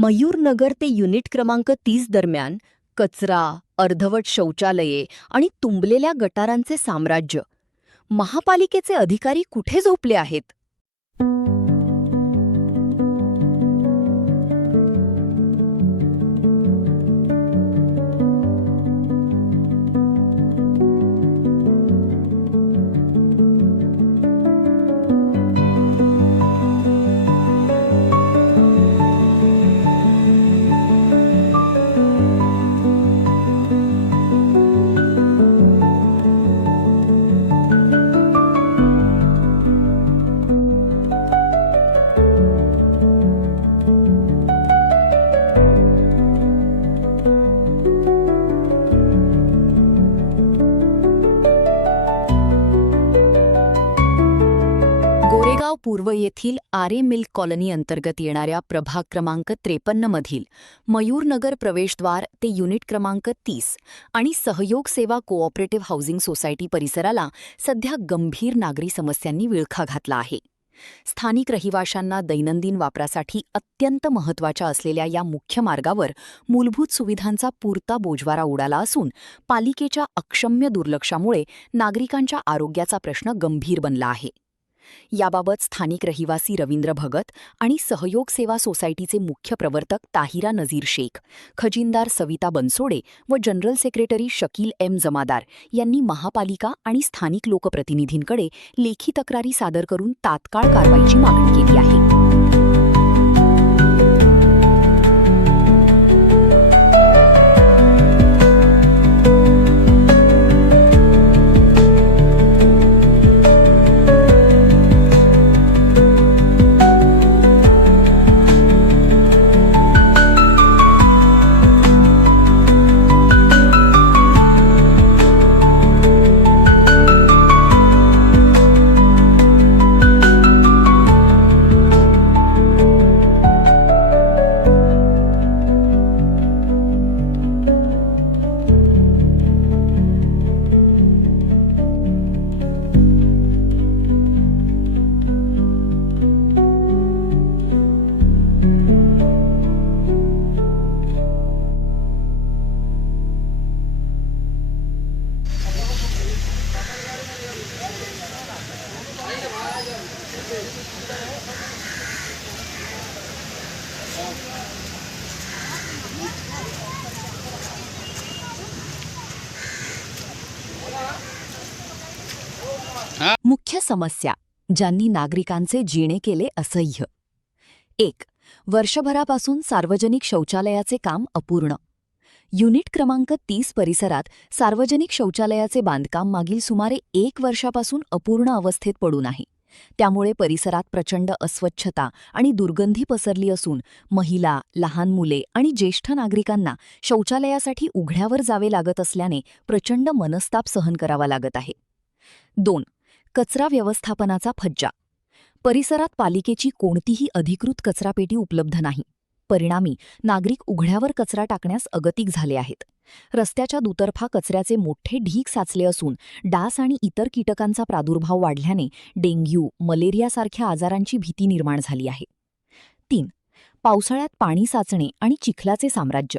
मयूरनगर ते युनिट क्रमांक 30 दरम्यान कचरा, अर्धवट शौचालये आणि तुंबलेल्या गटारांचे साम्राज्य. महापालिकेचे अधिकारी कुठे झोपले आहेत? गोरेगाव पूर्व येथील आरे मिल्क कॉलनी अंतर्गत येणाऱ्या प्रभाग क्रमांक 53 मधील मयूरनगर प्रवेशद्वार ते युनिट क्रमांक 30 आणि सहयोग सेवा कोऑपरेटिव्ह हाऊसिंग सोसायटी परिसराला सध्या गंभीर नागरी समस्यांनी विळखा घातला आहे. स्थानिक रहिवाशांना दैनंदिन वापरासाठी अत्यंत महत्त्वाच्या असलेल्या या मुख्य मार्गावर मूलभूत सुविधांचा पुरता बोजवारा उडाला असून पालिकेच्या अक्षम्य दुर्लक्षामुळे नागरिकांच्या आरोग्याचा प्रश्न गंभीर बनला आहे. याबाबत स्थानिक रहिवासी रवींद्र भगत आणि सहयोग सेवा सोसायटीचे मुख्य प्रवर्तक ताहिरा नजीर शेख, खजिनदार सविता बनसोडे व जनरल सेक्रेटरी शकील एम जमादार यांनी महापालिका आणि स्थानिक लोकप्रतिनिधींकडे लेखी तक्रारी सादर करून तात्काळ कारवाईची मागणी केली आहे. मुख्य समस्या ज्यांनी नागरिकांचे जीणे केले असह्य. 1. वर्षभरापासून सार्वजनिक शौचालयाचे काम अपूर्ण. युनिट क्रमांक 30 परिसरात सार्वजनिक शौचालयाचे बांधकाम मागील सुमारे 1 वर्षापासून अपूर्ण अवस्थेत पडून आहे. त्यामुळे परिसरात प्रचंड अस्वच्छता आणि दुर्गंधी पसरली असून महिला, लहान मुले आणि ज्येष्ठ नागरिकांना शौचालयासाठी उघड्यावर जावे लागत असल्याने प्रचंड मनस्ताप सहन करावा लागत आहे. 2. कचरा व्यवस्थापनाचा फज्जा. परिसरात पालिकेची कोणतीही अधिकृत कचरापेटी उपलब्ध नाही. परिणामी नागरिक उघड्यावर कचरा टाकण्यास अगतिक झाले आहेत. रस्त्याच्या दुतर्फा कचऱ्याचे मोठे ढीग साचले असून डास आणि इतर कीटकांचा प्रादुर्भाव वाढल्याने डेंग्यू, मलेरियासारख्या आजारांची भीती निर्माण झाली आहे. 3. पावसाळ्यात पाणी साचणे आणि चिखलाचे साम्राज्य.